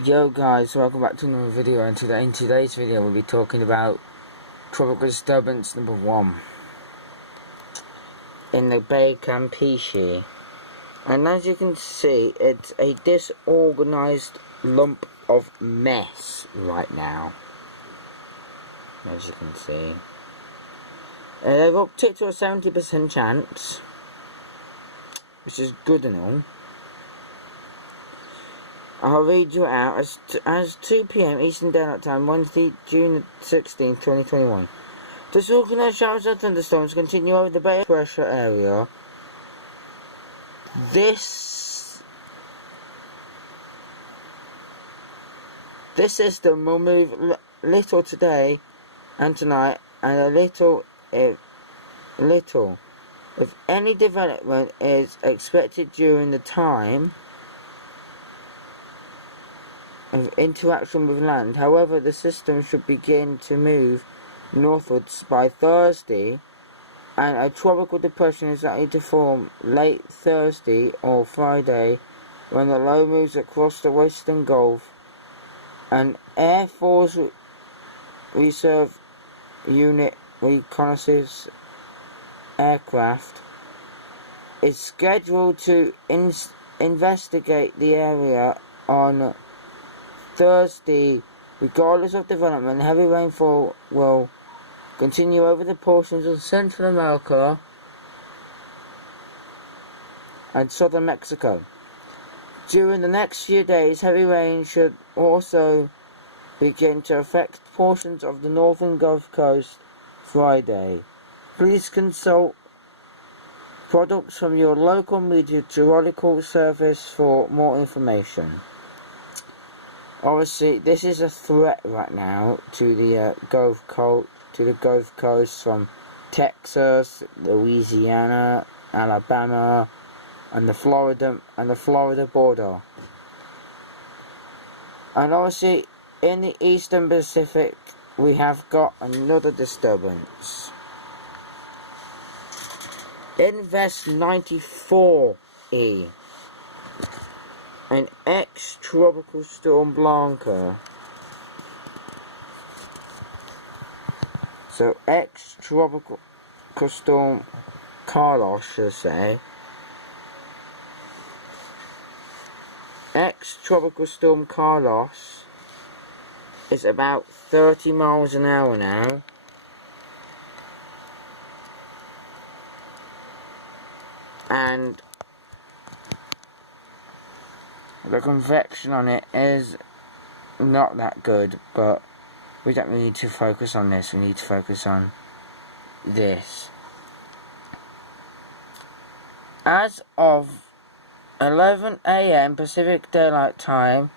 Yo guys, welcome back to another video, and in today's video we'll be talking about tropical disturbance number 1 in the Bay Campeche. And as you can see, it's a disorganized lump of mess right now, as you can see. They've upped it to a 70% chance, which is good and all. I'll read you out as 2 PM Eastern Daylight Time, Wednesday, June 16, 2021. Disorganized showers and thunderstorms continue over the Bay pressure area. This system will move little today and tonight, and a little if any development is expected during the time of interaction with land. However, the system should begin to move northwards by Thursday, and a tropical depression is likely to form late Thursday or Friday when the low moves across the Western Gulf. An Air Force Reserve Unit reconnaissance aircraft is scheduled to investigate the area on Thursday. Regardless of development, heavy rainfall will continue over the portions of Central America and southern Mexico. During the next few days, heavy rain should also begin to affect portions of the northern Gulf Coast Friday. Please consult products from your local meteorological service for more information. Obviously, this is a threat right now to the Gulf Coast from Texas, Louisiana, Alabama, and the Florida border. And obviously, in the Eastern Pacific, we have got another disturbance. Invest 94E. An ex-tropical storm Blanca. So ex-tropical storm Carlos, should say. Ex-tropical storm Carlos is about 30 miles an hour now. And the convection on it is not that good, but we don't really need to focus on this. We need to focus on this. As of 11 AM Pacific Daylight Time,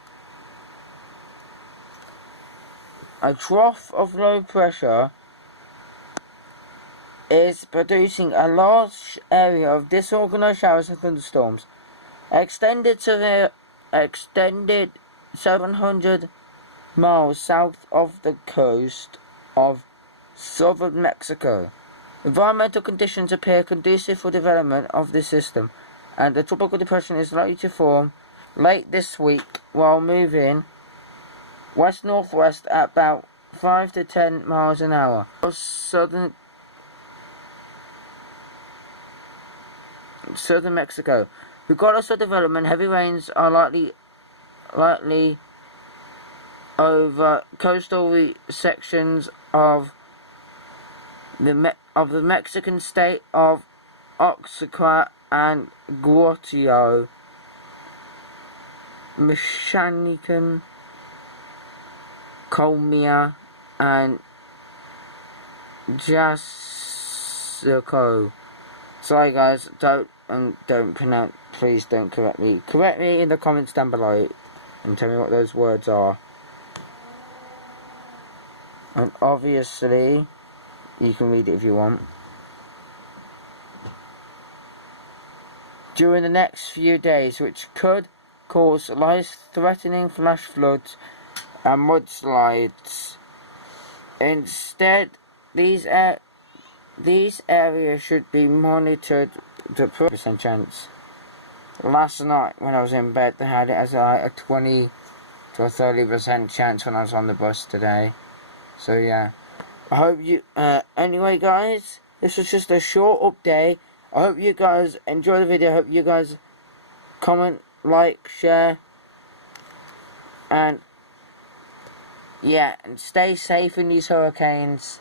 a trough of low pressure is producing a large area of disorganized showers and thunderstorms, extended 700 miles south of the coast of southern Mexico. Environmental conditions appear conducive for development of this system, and the tropical depression is likely to form late this week while moving west-northwest at about 5 to 10 miles an hour. Southern Mexico. Regardless of development, heavy rains are likely over coastal sections of the Mexican state of Oaxaca and Guerrero, Michoacán, Colima, and Jalisco. Sorry guys, please don't correct me. Correct me in the comments down below and tell me what those words are. And obviously, you can read it if you want. During the next few days, which could cause life-threatening flash floods and mudslides. Instead, these areas should be monitored to 1% chance. Last night when I was in bed, they had it as a 20% to a 30% chance when I was on the bus today. So yeah, I hope you, anyway guys, this was just a short update. I hope you guys enjoy the video. I hope you guys comment, like, share, and yeah, and stay safe in these hurricanes.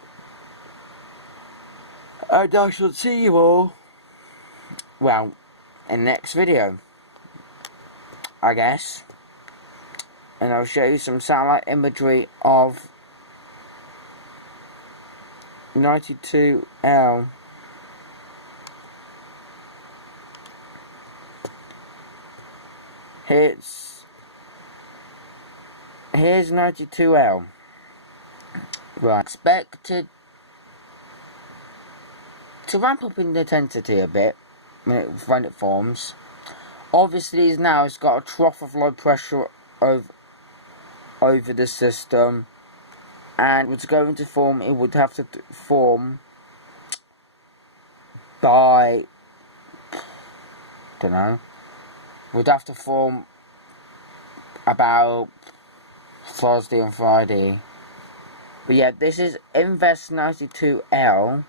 And I shall see you all, well, in the next video, I guess. And I'll show you some satellite imagery of 92L. Here's 92L. Right, expected to ramp up in intensity a bit when it forms. Obviously now it's got a trough of low pressure over the system, and it's going to form, it would have to form by, don't know, would have to form about Thursday and Friday. But yeah, this is Invest 92L.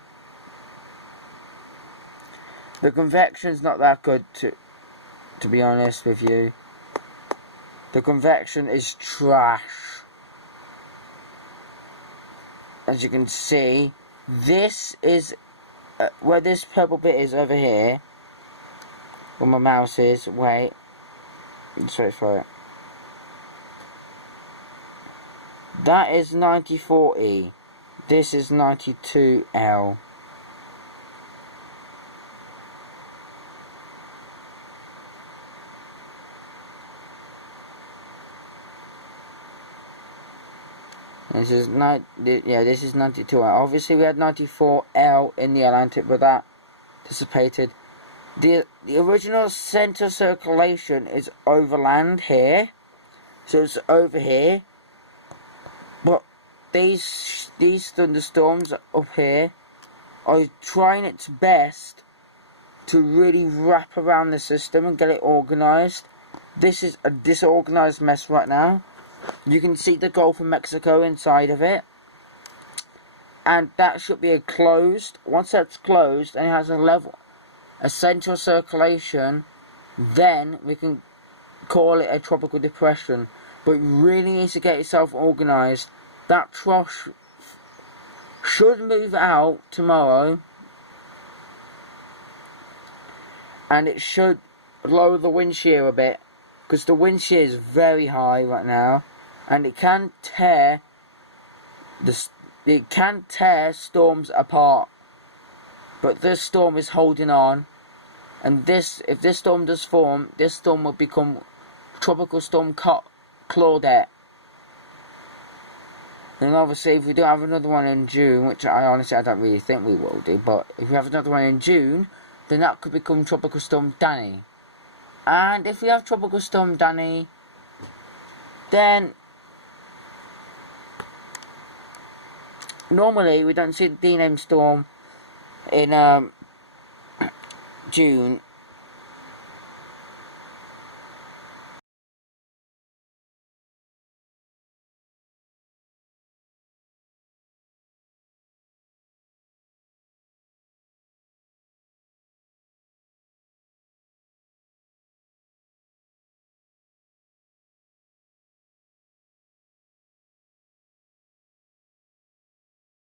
The convection's not that good, to be honest with you. The convection is trash. As you can see, this is where this purple bit is over here. Where my mouse is. Wait. Let's wait for it. That is 9040. This is 92L. This is this is 92L. Obviously we had 94L in the Atlantic, but that dissipated. The original center circulation is overland here, so it's over here. But these thunderstorms up here are trying its best to really wrap around the system and get it organized. This is a disorganized mess right now. You can see the Gulf of Mexico inside of it, and that should be closed. Once that's closed and it has a central circulation, then we can call it a tropical depression. But you really need to get yourself organized. That trough should move out tomorrow, and it should lower the wind shear a bit, because the wind shear is very high right now, and it can tear storms apart. But this storm is holding on, and if this storm does form, this storm will become Tropical Storm Claudette. And obviously, if we do have another one in June, which I don't really think we will do, but if we have another one in June, then that could become Tropical Storm Danny. And if we have Tropical Storm Danny, then normally we don't see the D-name storm in June.